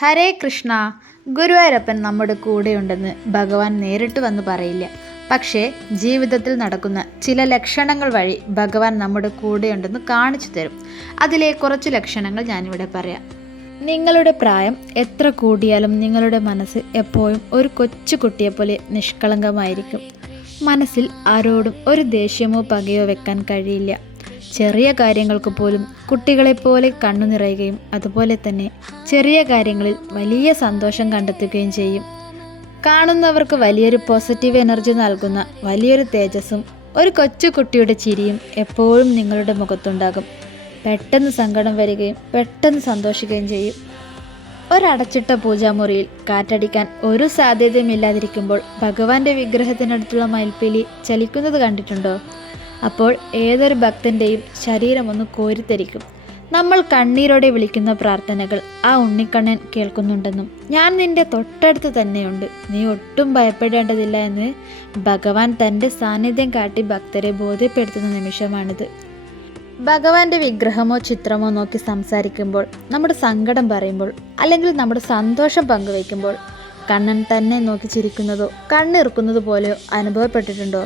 ഹരേ കൃഷ്ണ. ഗുരുവായൂരപ്പൻ നമ്മുടെ കൂടെയുണ്ടെന്ന് ഭഗവാൻ നേരിട്ട് വന്ന് പറയില്ല. പക്ഷേ ജീവിതത്തിൽ നടക്കുന്ന ചില ലക്ഷണങ്ങൾ വഴി ഭഗവാൻ നമ്മുടെ കൂടെയുണ്ടെന്ന് കാണിച്ചു തരും. അതിലെ കുറച്ച് ലക്ഷണങ്ങൾ ഞാനിവിടെ പറയാം. നിങ്ങളുടെ പ്രായം എത്ര കൂടിയാലും നിങ്ങളുടെ മനസ്സ് എപ്പോഴും ഒരു കൊച്ചു കുട്ടിയെപ്പോലെ നിഷ്കളങ്കമായിരിക്കും. മനസ്സിൽ ആരോടും ഒരു ദേഷ്യമോ പകയോ വെക്കാൻ കഴിയില്ല. ചെറിയ കാര്യങ്ങൾക്ക് പോലും കുട്ടികളെപ്പോലെ കണ്ണു നിറയുകയും അതുപോലെ തന്നെ ചെറിയ കാര്യങ്ങളിൽ വലിയ സന്തോഷം കണ്ടെത്തുകയും ചെയ്യും. കാണുന്നവർക്ക് വലിയൊരു പോസിറ്റീവ് എനർജി നൽകുന്ന വലിയൊരു തേജസ്സും ഒരു കൊച്ചു കുട്ടിയുടെ ചിരിയും എപ്പോഴും നിങ്ങളുടെ മുഖത്തുണ്ടാകും. പെട്ടെന്ന് സങ്കടം വരികയും പെട്ടെന്ന് സന്തോഷിക്കുകയും ചെയ്യും. ഒരടച്ചിട്ട പൂജാമുറിയിൽ കാറ്റടിക്കാൻ ഒരു സാധ്യതയുമില്ലാതിരിക്കുമ്പോൾ ഭഗവാന്റെ വിഗ്രഹത്തിനടുത്തുള്ള മയിൽപ്പീലി ചലിക്കുന്നത് കണ്ടിട്ടുണ്ടോ? അപ്പോൾ ഏതൊരു ഭക്തൻ്റെയും ശരീരം ഒന്ന് കോരിത്തരിക്കും. നമ്മൾ കണ്ണീരോടെ വിളിക്കുന്ന പ്രാർത്ഥനകൾ ആ ഉണ്ണിക്കണ്ണൻ കേൾക്കുന്നുണ്ടെന്നും ഞാൻ നിന്റെ തൊട്ടടുത്ത് തന്നെയുണ്ട്, നീ ഒട്ടും ഭയപ്പെടേണ്ടതില്ല എന്ന് ഭഗവാൻ തൻ്റെ സാന്നിധ്യം കാട്ടി ഭക്തരെ ബോധ്യപ്പെടുത്തുന്ന നിമിഷമാണിത്. ഭഗവാന്റെ വിഗ്രഹമോ ചിത്രമോ നോക്കി സംസാരിക്കുമ്പോൾ, നമ്മുടെ സങ്കടം പറയുമ്പോൾ, അല്ലെങ്കിൽ നമ്മുടെ സന്തോഷം പങ്കുവയ്ക്കുമ്പോൾ കണ്ണൻ തന്നെ നോക്കി ചിരിക്കുന്നതോ കണ്ണിറുക്കുന്നത് പോലെയോ അനുഭവപ്പെട്ടിട്ടുണ്ടോ?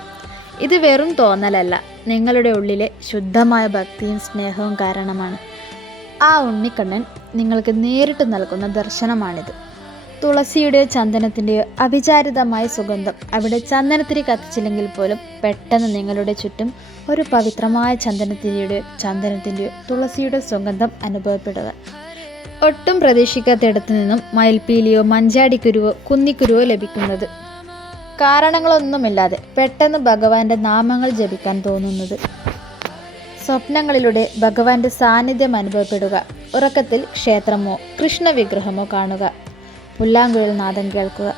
ഇത് വെറും തോന്നലല്ല, നിങ്ങളുടെ ഉള്ളിലെ ശുദ്ധമായ ഭക്തിയും സ്നേഹവും കാരണമാണ്. ആ ഉണ്ണിക്കണ്ണൻ നിങ്ങൾക്ക് നേരിട്ട് നൽകുന്ന ദർശനമാണിത്. തുളസിയുടെയോ ചന്ദനത്തിൻ്റെയോ അവിചാരിതമായ സുഗന്ധം അവിടെ ചന്ദനത്തിരി കത്തിച്ചില്ലെങ്കിൽ പോലും പെട്ടെന്ന് നിങ്ങളുടെ ചുറ്റും ഒരു പവിത്രമായ ചന്ദനത്തിൻ്റെയോ തുളസിയുടെ സുഗന്ധം അനുഭവപ്പെടുക. ഒട്ടും പ്രതീക്ഷിക്കാത്തിടത്തു നിന്നും മയിൽപ്പീലിയോ മഞ്ചാടിക്കുരുവോ കുന്നിക്കുരുവോ ലഭിക്കുന്നത്. കാരണങ്ങളൊന്നുമില്ലാതെ പെട്ടെന്ന് ഭഗവാന്റെ നാമങ്ങൾ ജപിക്കാൻ തോന്നുന്നത്. സ്വപ്നങ്ങളിലൂടെ ഭഗവാന്റെ സാന്നിധ്യം അനുഭവപ്പെടുക. ഉറക്കത്തിൽ ക്ഷേത്രമോ കൃഷ്ണവിഗ്രഹമോ കാണുക. പുല്ലാങ്കുഴൽ നാദം കേൾക്കുക.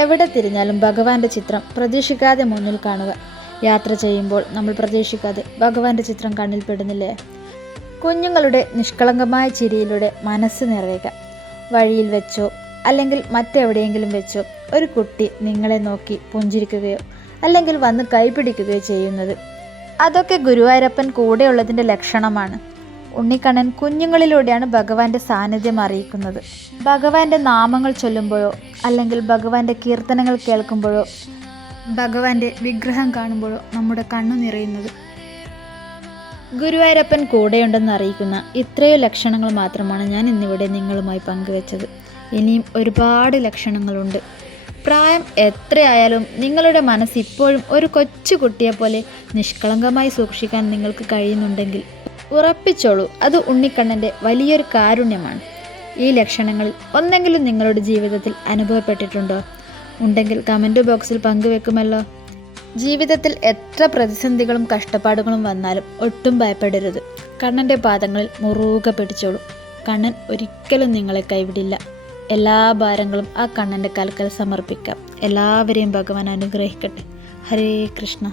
എവിടെ തിരിഞ്ഞാലും ഭഗവാന്റെ ചിത്രം പ്രതീക്ഷിക്കാതെ മുന്നിൽ കാണുക. യാത്ര ചെയ്യുമ്പോൾ നമ്മൾ പ്രതീക്ഷിക്കാതെ ഭഗവാന്റെ ചിത്രം കണ്ണിൽ പെടുന്നില്ലേ? കുഞ്ഞുങ്ങളുടെ നിഷ്കളങ്കമായ ചിരിയിലൂടെ മനസ്സ് നിറയുക. വഴിയിൽ വെച്ചോ അല്ലെങ്കിൽ മറ്റെവിടെയെങ്കിലും വെച്ചോ ഒരു കുട്ടി നിങ്ങളെ നോക്കി പുഞ്ചിരിക്കുകയോ അല്ലെങ്കിൽ വന്ന് കൈപിടിക്കുകയോ ചെയ്യുന്നത്, അതൊക്കെ ഗുരുവായൂരപ്പൻ കൂടെയുള്ളതിൻ്റെ ലക്ഷണമാണ്. ഉണ്ണിക്കണ്ണൻ കുഞ്ഞുങ്ങളിലൂടെയാണ് ഭഗവാന്റെ സാന്നിധ്യം അറിയിക്കുന്നത്. ഭഗവാന്റെ നാമങ്ങൾ ചൊല്ലുമ്പോഴോ അല്ലെങ്കിൽ ഭഗവാന്റെ കീർത്തനങ്ങൾ കേൾക്കുമ്പോഴോ ഭഗവാന്റെ വിഗ്രഹം കാണുമ്പോഴോ നമ്മുടെ കണ്ണു നിറയുന്നത്. ഗുരുവായൂരപ്പൻ കൂടെയുണ്ടെന്ന് അറിയിക്കുന്ന ഇത്രയോ ലക്ഷണങ്ങൾ മാത്രമാണ് ഞാൻ ഇന്നിവിടെ നിങ്ങളുമായി പങ്കുവെച്ചത്. ഇനിയും ഒരുപാട് ലക്ഷണങ്ങളുണ്ട്. പ്രായം എത്രയായാലും നിങ്ങളുടെ മനസ്സ് ഇപ്പോഴും ഒരു കൊച്ചു കുട്ടിയെപ്പോലെ നിഷ്കളങ്കമായി സൂക്ഷിക്കാൻ നിങ്ങൾക്ക് കഴിയുന്നുണ്ടെങ്കിൽ ഉറപ്പിച്ചോളൂ, അത് ഉണ്ണിക്കണ്ണൻ്റെ വലിയൊരു കാരുണ്യമാണ്. ഈ ലക്ഷണങ്ങളിൽ ഒന്നെങ്കിലും നിങ്ങളുടെ ജീവിതത്തിൽ അനുഭവപ്പെട്ടിട്ടുണ്ടോ? ഉണ്ടെങ്കിൽ കമൻറ്റ് ബോക്സിൽ പങ്കുവെക്കുമല്ലോ. ജീവിതത്തിൽ എത്ര പ്രതിസന്ധികളും കഷ്ടപ്പാടുകളും വന്നാലും ഒട്ടും ഭയപ്പെടരുത്. കണ്ണൻ്റെ പാദങ്ങളിൽ മുറുകെ പിടിച്ചോളൂ. കണ്ണൻ ഒരിക്കലും നിങ്ങളെ കൈവിടില്ല. എല്ലാ ഭാരങ്ങളും ആ കണ്ണൻ്റെ കാൽക്കൽ സമർപ്പിക്കാം. എല്ലാവരെയും ഭഗവാൻ അനുഗ്രഹിക്കട്ടെ. ഹരേ കൃഷ്ണ.